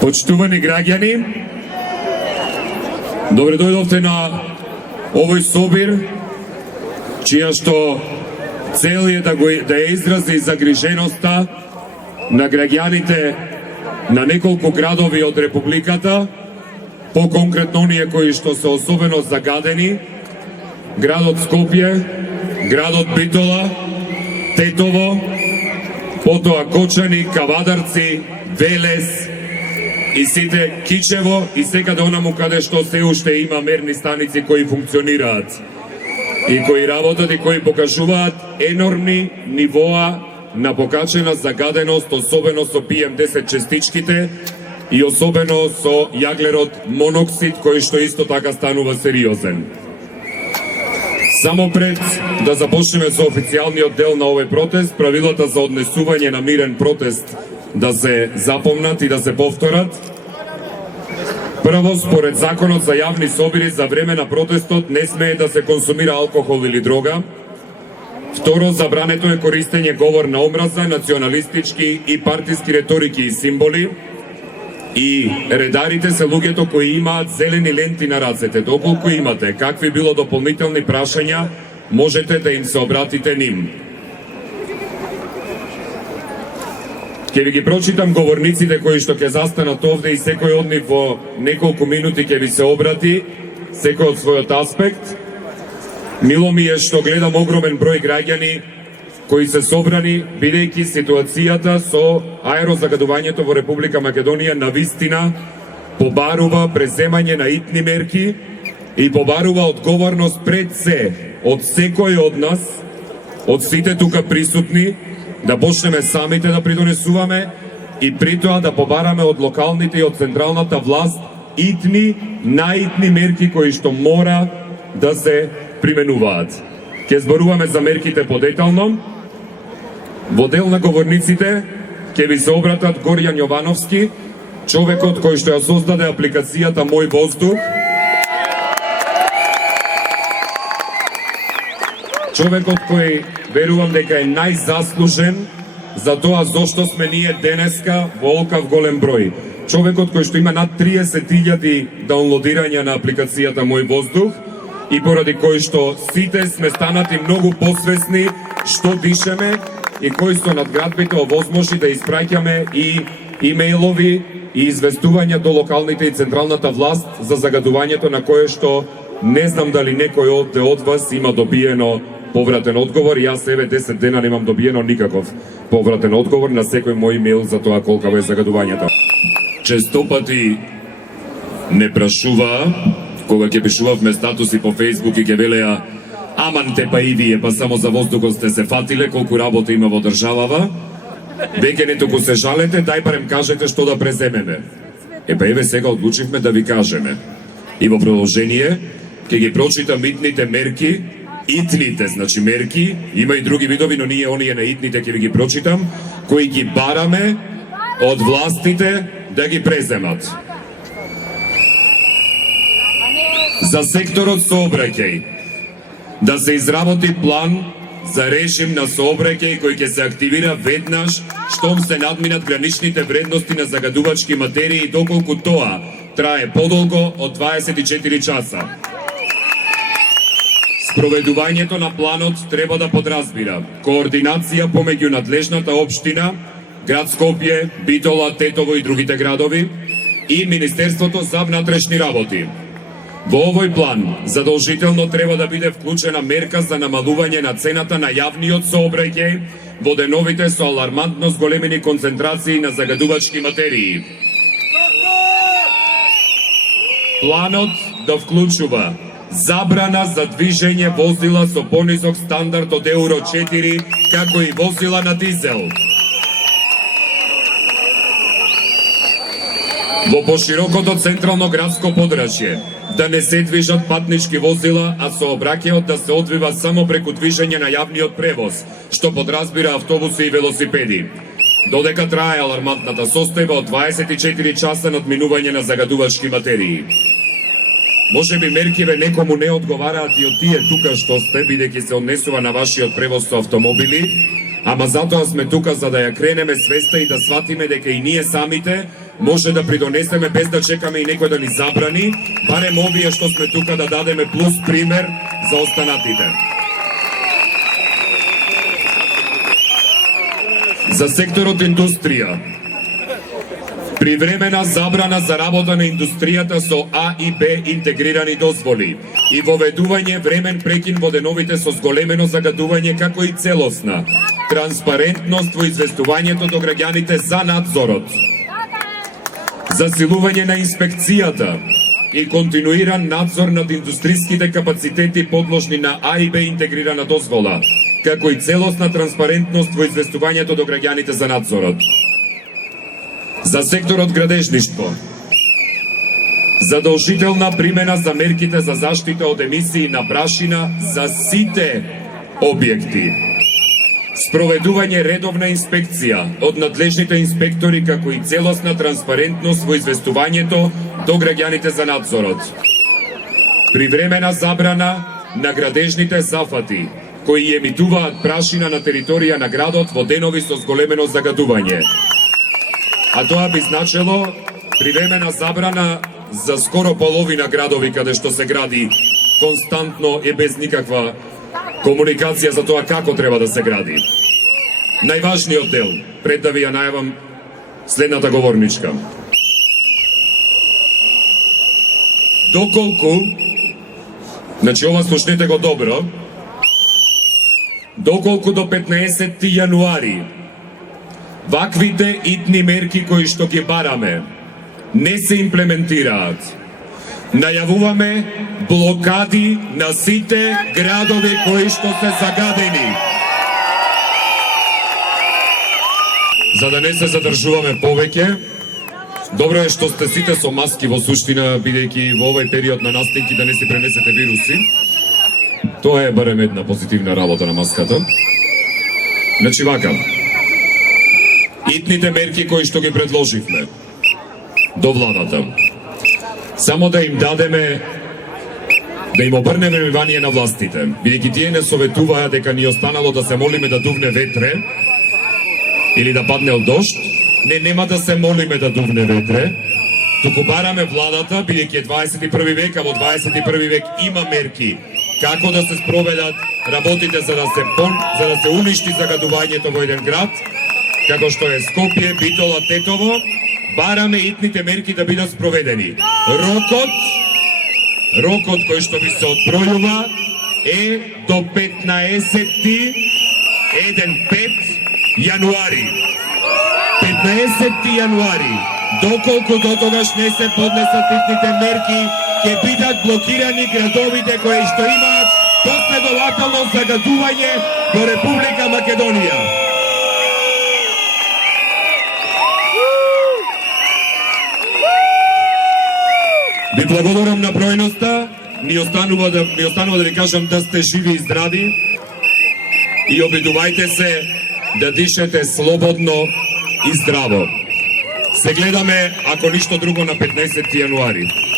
Почитувани граѓани, добре дојдовте на овој собир, чија што цел е да ја изрази загриженоста на граѓаните на неколку градови од Републиката, по-конкретно оние кои што се особено загадени, градот Скопје, градот Битола, Тетово, потоа Кочани, Кавадарци, Велес и сите Кичево и секаде онаму каде што се уште има мерни станици кои функционираат и кои работат и кои покажуваат енормни нивоа на покачена загаденост, особено со PM10 частичките и особено со јаглерод моноксид, кој што исто така станува сериозен. Само пред да започнеме со официјалниот дел на овој протест, правилата за однесување на мирен протест да се запомнат и да се повторат. Прво, според Законот за јавни собири, за време на протестот не смее да се консумира алкохол или дрога. Второ, забрането е користење говор на омраза, националистички и партиски реторики и символи. И редарите се луѓето кои имаат зелени ленти на рацете. Доколку имате какви било дополнителни прашања, можете да им се обратите ним. Ќе ви ги прочитам говорниците кои што ќе застанат овде и секој од нив во неколку минути ќе ви се обрати, секој од својот аспект. Мило ми е што гледам огромен број граѓани кои се собрани, бидејќи ситуацијата со аерозагадувањето во Република Македонија навистина побарува преземање на итни мерки и побарува одговорност пред се од секој од нас, од сите тука присутни, да почнеме самите да придонесуваме и при тоа да побараме од локалните и од централната власт итни, наитни мерки кои што мора да се применуваат. Ќе зборуваме за мерките подетално. Во дел на говорниците ќе ви се обратат Горјан Јовановски, човекот кој што ја создаде апликацијата Мој воздух, човекот кој верувам дека е најзаслужен за тоа зошто сме ние денеска во олкав голем број. Човекот кој што има над 30.000 даунлодирања на апликацијата Мој воздух и поради кој што сите сме станати многу посвесни што дишеме и кој со надградбите овозможи да испраќаме и имејлови и известувања до локалните и централната власт за загадувањето на кое што не знам дали некој од вас има добиено повратен одговор. Јас еве 10 дена немам добиено никаков повратен одговор на секој мој имејл за тоа колкаво е загадувањето. Често пати не прашуваа кога ќе пишувавме статуси по Facebook и ќе велеа аманте па и вие, па само за воздухот сте се фатиле, колку работа има во државава. Веќе не туку се жалете, дај барем кажете што да преземеме. Па еве сега одлучивме да ви кажеме. И во продолжение ќе ги прочитам итните мерки, итните, значи мерки, има и други видови, но ние оние на итните ќе ви ги прочитам, кои ги бараме од властите да ги преземат. За секторот сообраќај, да се изработи план за режим на сообраќај кој ќе се активира веднаш штом се надминат граничните вредности на загадувачки материи, доколку тоа трае подолго од 24 часа. Спроведувањето на планот треба да подразбира координација помеѓу надлежната општина, град Скопје, Битола, Тетово и другите градови и Министерството за внатрешни работи. Во овој план задолжително треба да биде вклучена мерка за намалување на цената на јавниот сообраќај во деновите со алармантно зголемени концентрации на загадувачки материи. Планот да вклучува забрана за движење возила со понизок стандард од Евро 4, како и возила на дизел. Во поширокото централно градско подрачје да не се движат патнички возила, а сообраќајот да се одвива само преку движење на јавниот превоз, што подразбира автобуси и велосипеди. Додека трае алармантната состојба од 24 часа надминување на загадувачки материи. Може би меркиве некому не одговараат и од тие тука што сте, бидејќи се однесува на вашиот превоз со автомобили, ама затоа сме тука за да ја кренеме свеста и да сватиме дека и ние самите може да придонесеме без да чекаме и некој да ни забрани, барем овие што сме тука да дадеме плюс пример за останатите. За секторот индустрија. Привремена забрана за работа на индустријата со А и Б интегрирани дозволи и воведување времен прекин во деновите со зголемено загадување, како и целосна транспарентност во известувањето до граѓаните за надзорот. Засилување на инспекцијата и континуиран надзор над индустриските капацитети подложни на А и Б интегрирана дозвола, како и целосна транспарентност во известувањето до граѓаните за надзорот. За секторот градежништво. Задолжителна примена за мерките за заштита од емисии на прашина за сите објекти. Спроведување редовна инспекција од надлежните инспектори, како и целосна транспарентност во известувањето до граѓаните за надзорот. Привремена забрана на градежните зафати, кои емитуваат прашина на територија на градот во денови со зголемено загадување. А тоа би значило привремена забрана за скоро половина градови каде што се гради константно и без никаква комуникација за тоа како треба да се гради. Најважниот дел, пред да ви ја најавам следната говорничка. Доколку, значи ова слушнете го добро, доколку до 15 јануари ваквите итни мерки кои што ги бараме не се имплементираат, најавуваме блокади на сите градови кои што се загадени. За да не се задржуваме повеќе, добро е што сте сите со маски во суштина, бидејќи во овој период на настинки да не си пренесете вируси. Тоа е барем една позитивна работа на маската. Значи вака, итните мерки кои што ги предложивме до владата, само да им дадеме, да им обрнеме внимание на властите, бидејќи тие не советуваа дека ни останало да се молиме да дувне ветре или да падне од дожд. Не, нема да се молиме да дувне ветре, туку бараме владата, бидејќи е 21 век, а во 21 век има мерки како да се спроведат работите за да се уништи загадувањето во еден град, како што е Скопје, Битола, Тетово. Бараме итните мерки да бидат спроведени. Рокот кој што ви се одбројува е до 15 јануари. 15 јануари. Доколку до тогаш не се поднесат итните мерки, ќе бидат блокирани градовите кои што имаат последователно загадување во Република Македонија. Ви благодарам на бројноста, ми останува да ви кажам да сте живи и здрави и обидувајте се да дишете слободно и здраво. Се гледаме, ако ништо друго, на 15 јануари.